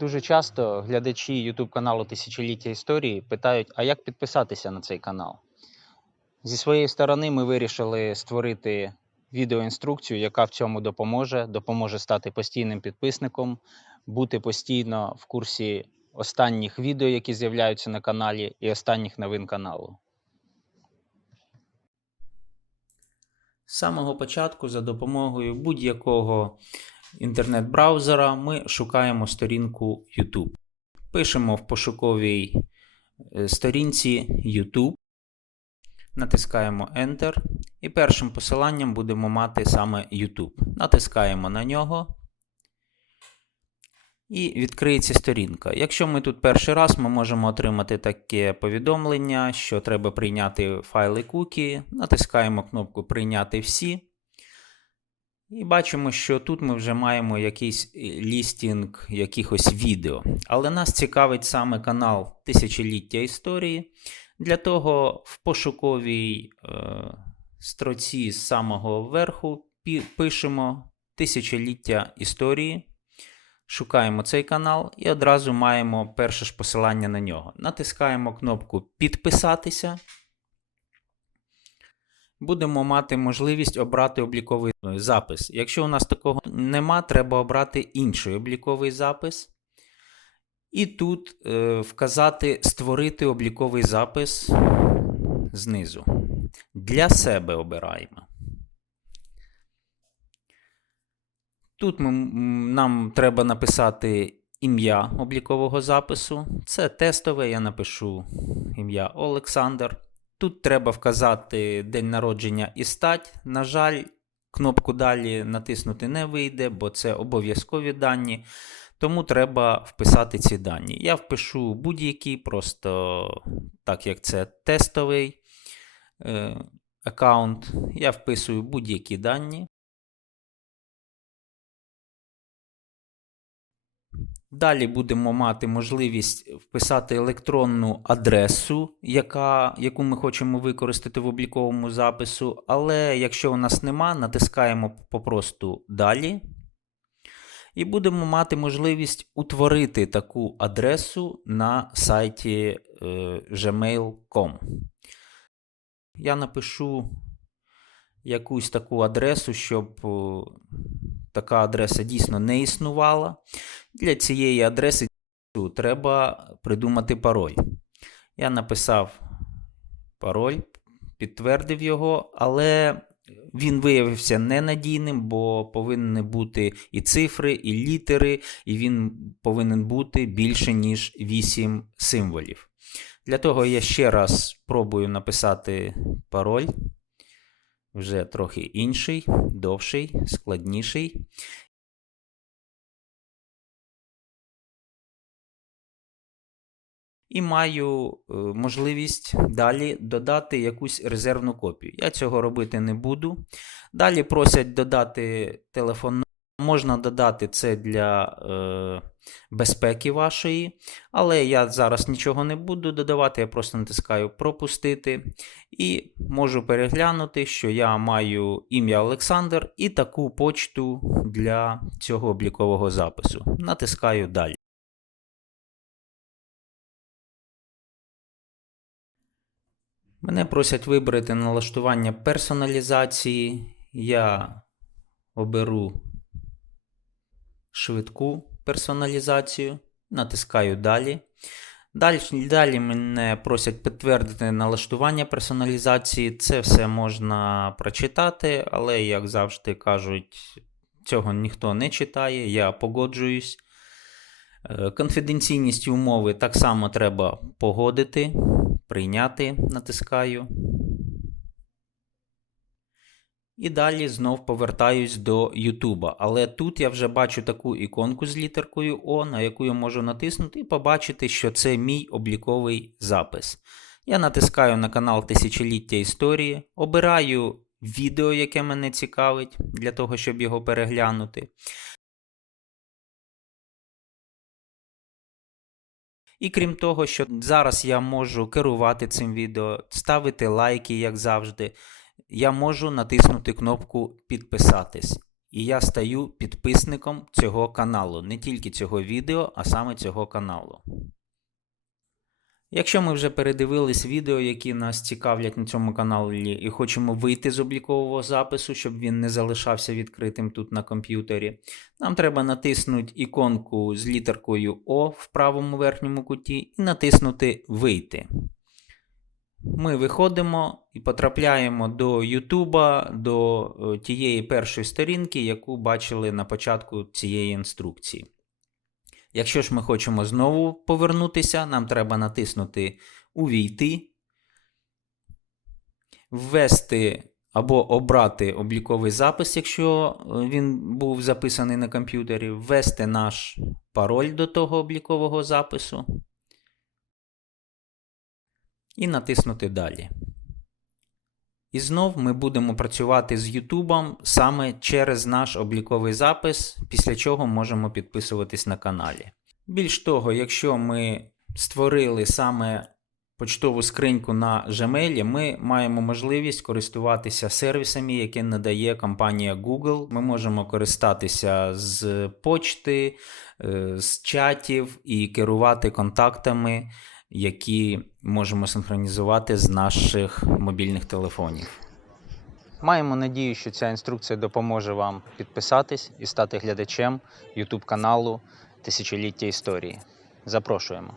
Дуже часто глядачі YouTube каналу Тисячоліття історії питають, а як підписатися на цей канал? Зі своєї сторони ми вирішили створити відеоінструкцію, яка в цьому допоможе, допоможе стати постійним підписником, бути постійно в курсі останніх відео, які з'являються на каналі, і останніх новин каналу. З самого початку за допомогою будь-якого інтернет-браузера ми шукаємо сторінку YouTube. Пишемо в пошуковій е, сторінці YouTube, натискаємо Enter і першим посиланням будемо мати саме YouTube. Натискаємо на нього. І відкриється сторінка. Якщо ми тут перший раз, ми можемо отримати таке повідомлення, що треба прийняти файли кукі. Натискаємо кнопку Прийняти всі. І бачимо, що тут ми вже маємо якийсь е, лістінг якихось відео. Але нас цікавить саме канал Тисячоліття історії. Для того в пошуковій е, строці з самого верху пишемо Тисячоліття історії. Шукаємо цей канал і одразу маємо перше ж посилання на нього. Натискаємо кнопку Підписатися. Будемо мати можливість обрати обліковий запис. Якщо у нас такого нема, треба обрати інший обліковий запис. І тут е, вказати Створити обліковий запис знизу. Для себе обираємо. Тут ми, нам треба написати ім'я облікового запису. Це тестове, я напишу ім'я Олександр. Тут треба вказати день народження і стать. На жаль, кнопку далі натиснути не вийде, бо це обов'язкові дані. Тому треба вписати ці дані. Я впишу будь-які, просто так як це тестовий е, аккаунт, я вписую будь-які дані. Далі будемо мати можливість вписати електронну адресу, яка, яку ми хочемо використати в обліковому запису. Але якщо у нас нема, натискаємо попросту Далі. І будемо мати можливість утворити таку адресу на сайті е, gmail.com. Я напишу якусь таку адресу, щоб е, така адреса дійсно не існувала. Для цієї адреси треба придумати пароль. Я написав пароль, підтвердив його, але він виявився ненадійним, бо повинні бути і цифри, і літери, і він повинен бути більше, ніж 8 символів. Для того я ще раз спробую написати пароль. Вже трохи інший, довший, складніший. І маю е, можливість далі додати якусь резервну копію. Я цього робити не буду. Далі просять додати телефон. Можна додати це для е, безпеки вашої, але я зараз нічого не буду додавати, я просто натискаю пропустити і можу переглянути, що я маю ім'я Олександр і таку почту для цього облікового запису. Натискаю далі. Мене просять вибрати налаштування персоналізації. Я оберу швидку персоналізацію, натискаю далі. Далі, далі мене просять підтвердити налаштування персоналізації. Це все можна прочитати, але, як завжди кажуть, цього ніхто не читає, я погоджуюсь. Е, Конфіденційність умови так само треба погодити, прийняти, натискаю. І далі знов повертаюсь до YouTube. Але тут я вже бачу таку іконку з літеркою О, на яку я можу натиснути і побачити, що це мій обліковий запис. Я натискаю на канал Тисячоліття історії, обираю відео, яке мене цікавить, для того, щоб його переглянути. І крім того, що зараз я можу керувати цим відео, ставити лайки, як завжди, я можу натиснути кнопку Підписатись. і я стаю підписником цього каналу. Не тільки цього відео, а саме цього каналу. Якщо ми вже передивились відео, які нас цікавлять на цьому каналі, і хочемо вийти з облікового запису, щоб він не залишався відкритим тут на комп'ютері, нам треба натиснути іконку з літеркою О в правому верхньому куті і натиснути Вийти. Ми виходимо і потрапляємо до Ютуба, до е, тієї першої сторінки, яку бачили на початку цієї інструкції. Якщо ж ми хочемо знову повернутися, нам треба натиснути Увійти, ввести або обрати обліковий запис, якщо е, він був записаний на комп'ютері, ввести наш пароль до того облікового запису і натиснути Далі. І знов ми будемо працювати з Ютубом саме через наш обліковий запис, після чого можемо підписуватись на каналі. Більш того, якщо ми створили саме почтову скриньку на Gmail, ми маємо можливість користуватися сервісами, які надає компанія Google. Ми можемо користатися з почти, е, з чатів і керувати контактами які можемо синхронізувати з наших мобільних телефонів. Маємо надію, що ця інструкція допоможе вам підписатись і стати глядачем YouTube каналу Тисячоліття історії. Запрошуємо.